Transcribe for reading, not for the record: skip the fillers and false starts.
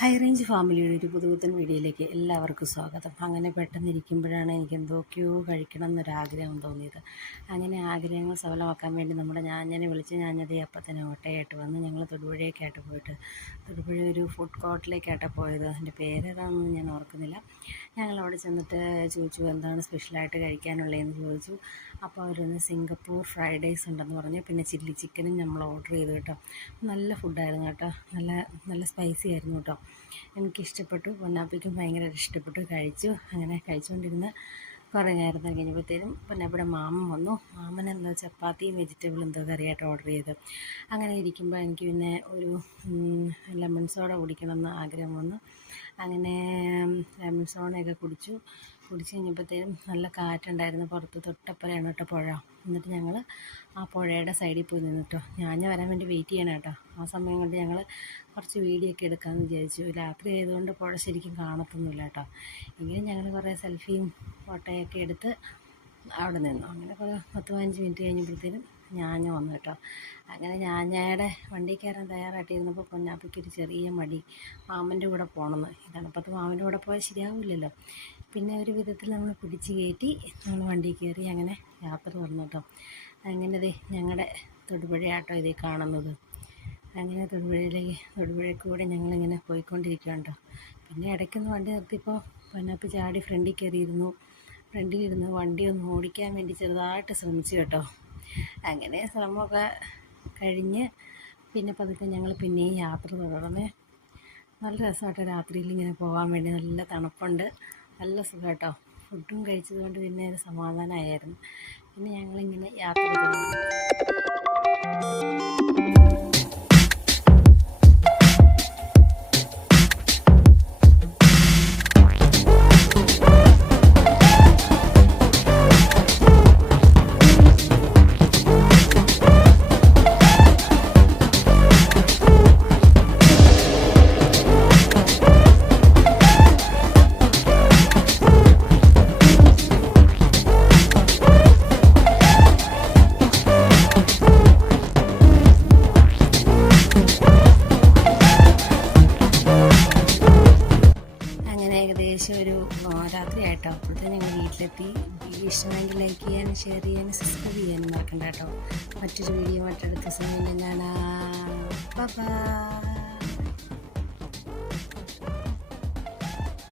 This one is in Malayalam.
ഹൈ റേഞ്ച് ഫാമിലിയുടെ ഒരു പുതുപുത്തൻ വീഡിയോയിലേക്ക് എല്ലാവർക്കും സ്വാഗതം. അങ്ങനെ പെട്ടെന്നിരിക്കുമ്പോഴാണ് എനിക്ക് എന്തൊക്കെയോ കഴിക്കണം എന്നൊരാഗ്രഹം തോന്നിയത്. അങ്ങനെ ആഗ്രഹങ്ങൾ സഫലമാക്കാൻ വേണ്ടി നമ്മുടെ ഞാഞ്ഞനെ വിളിച്ച് ഞാഞ്ഞതേ അപ്പം തന്നെ ഓട്ടയായിട്ട് വന്ന് ഞങ്ങൾ തൊടുപുഴയൊക്കെയായിട്ട് പോയിട്ട് തൊടുപുഴ ഒരു ഫുഡ് കോർട്ടിലേക്കായിട്ടാണ് പോയത്. അതിൻ്റെ പേരേതാണെന്ന് ഞാൻ ഓർക്കുന്നില്ല. ഞങ്ങളവിടെ ചെന്നിട്ട് ചോദിച്ചു എന്താണ് സ്പെഷ്യലായിട്ട് കഴിക്കാനുള്ളതെന്ന് ചോദിച്ചു. അപ്പോൾ അവരൊന്ന് സിംഗപ്പൂർ ഫ്രൈഡ് റൈസ് ഉണ്ടെന്ന് പറഞ്ഞു. പിന്നെ ചില്ലി ചിക്കനും നമ്മൾ ഓർഡർ ചെയ്തു കേട്ടോ. നല്ല ഫുഡായിരുന്നു കേട്ടോ. നല്ല സ്പൈസി ആയിരുന്നു കേട്ടോ. എനിക്കിഷ്ടപ്പെട്ടു. പൊന്നാപ്പിക്കും ഭയങ്കര ഇഷ്ടപ്പെട്ടു. കഴിച്ചു. അങ്ങനെ കഴിച്ചുകൊണ്ടിരുന്ന കുറേ നേരം കഴിഞ്ഞപ്പോഴത്തേനും പൊന്നാപ്പിയുടെ മാമൻ വന്നു. മാമൻ എന്തോ ചപ്പാത്തിയും വെജിറ്റബിൾ എന്തോ കറിയായിട്ട് ഓർഡർ ചെയ്തു. അങ്ങനെ ഇരിക്കുമ്പോൾ എനിക്ക് പിന്നെ ഒരു ലെമൺ സോഡ കുടിക്കണമെന്ന് ആഗ്രഹം വന്നു. അങ്ങനെ ലെമൺ സോഡയൊക്കെ കുടിച്ച് കഴിഞ്ഞപ്പോഴത്തേനും നല്ല കാറ്റുണ്ടായിരുന്നു. പുറത്ത് തൊട്ടപ്പുറയാണ് കേട്ടോ പുഴ. എന്നിട്ട് ഞങ്ങൾ ആ പുഴയുടെ സൈഡിൽ പോയി നിന്നു കേട്ടോ. ഞാൻ വരാൻ വേണ്ടി വെയിറ്റ് ചെയ്യണം കേട്ടോ. ആ സമയം കൊണ്ട് ഞങ്ങൾ കുറച്ച് വീഡിയോ ഒക്കെ എടുക്കാമെന്ന് വിചാരിച്ചു. രാത്രി ആയതുകൊണ്ട് പുഴ ശരിക്കും കാണത്തൊന്നുമില്ല കേട്ടോ. എങ്കിലും ഞങ്ങൾ കുറേ സെൽഫിയും ഫോട്ടോയൊക്കെ എടുത്ത് അവിടെ നിന്നു. അങ്ങനെ കുറേ 10-15 മിനിറ്റ് കഴിഞ്ഞപ്പോഴത്തേനും ഞാഞ്ഞ വന്നു കേട്ടോ. അങ്ങനെ ഞാഞ്ഞയുടെ വണ്ടി കയറാൻ തയ്യാറായിട്ടിരുന്നപ്പോൾ പൊന്നാപ്പിക്കൊരു ചെറിയ മടി, മാമൻ്റെ കൂടെ പോകണമെന്ന്. ഈ തണുപ്പത്ത് മാമൻ്റെ കൂടെ പോയാൽ ശരിയാവില്ലല്ലോ. പിന്നെ ഒരു വിധത്തിൽ നമ്മൾ പിടിച്ച് കയറ്റി നമ്മൾ വണ്ടി കയറി അങ്ങനെ യാത്ര തുടർന്നു കേട്ടോ. അങ്ങനെ ഞങ്ങളുടെ തൊടുപുഴയാട്ടോ ഇതിൽ കാണുന്നത്. അങ്ങനെ തൊടുപുഴയ്ക്കൂടെ ഞങ്ങളിങ്ങനെ പോയിക്കൊണ്ടിരിക്കുകയാണ് കേട്ടോ. പിന്നെ ഇടയ്ക്കൊന്ന് വണ്ടി നിർത്തിയപ്പോൾ പൊന്നാപ്പി ചാടി ഫ്രണ്ടിലിരുന്ന് വണ്ടി ഒന്ന് ഓടിക്കാൻ വേണ്ടി ചെറുതായിട്ട് ശ്രമിച്ചു കേട്ടോ. അങ്ങനെ ശ്രമമൊക്കെ കഴിഞ്ഞ് പിന്നെ പതുക്കെ ഞങ്ങൾ പിന്നെയും യാത്ര തുടർന്ന്. നല്ല രസമായിട്ട് രാത്രിയിൽ ഇങ്ങനെ പോകാൻ വേണ്ടി. നല്ല തണുപ്പുണ്ട്, നല്ല സുഖം കേട്ടോ. ഫുഡും കഴിച്ചതുകൊണ്ട് പിന്നെ ഒരു സമാധാനമായിരുന്നു. പിന്നെ ഞങ്ങളിങ്ങനെ യാത്ര തുടർന്നു. ഏകദേശം ഒരു രാത്രിയായിട്ടോ. അപ്പോഴത്തേന് ഞങ്ങൾ വീട്ടിലെത്തി. വീഡിയോ ഇഷ്ടമെങ്കിൽ ലൈക്ക് ചെയ്യാനും ഷെയർ ചെയ്യാനും സബ്സ്ക്രൈബ് ചെയ്യാനും മറക്കണ്ട കേട്ടോ. മറ്റൊരു വീഡിയോ മറ്റടുത്ത സമയം കാണാം. ബൈ.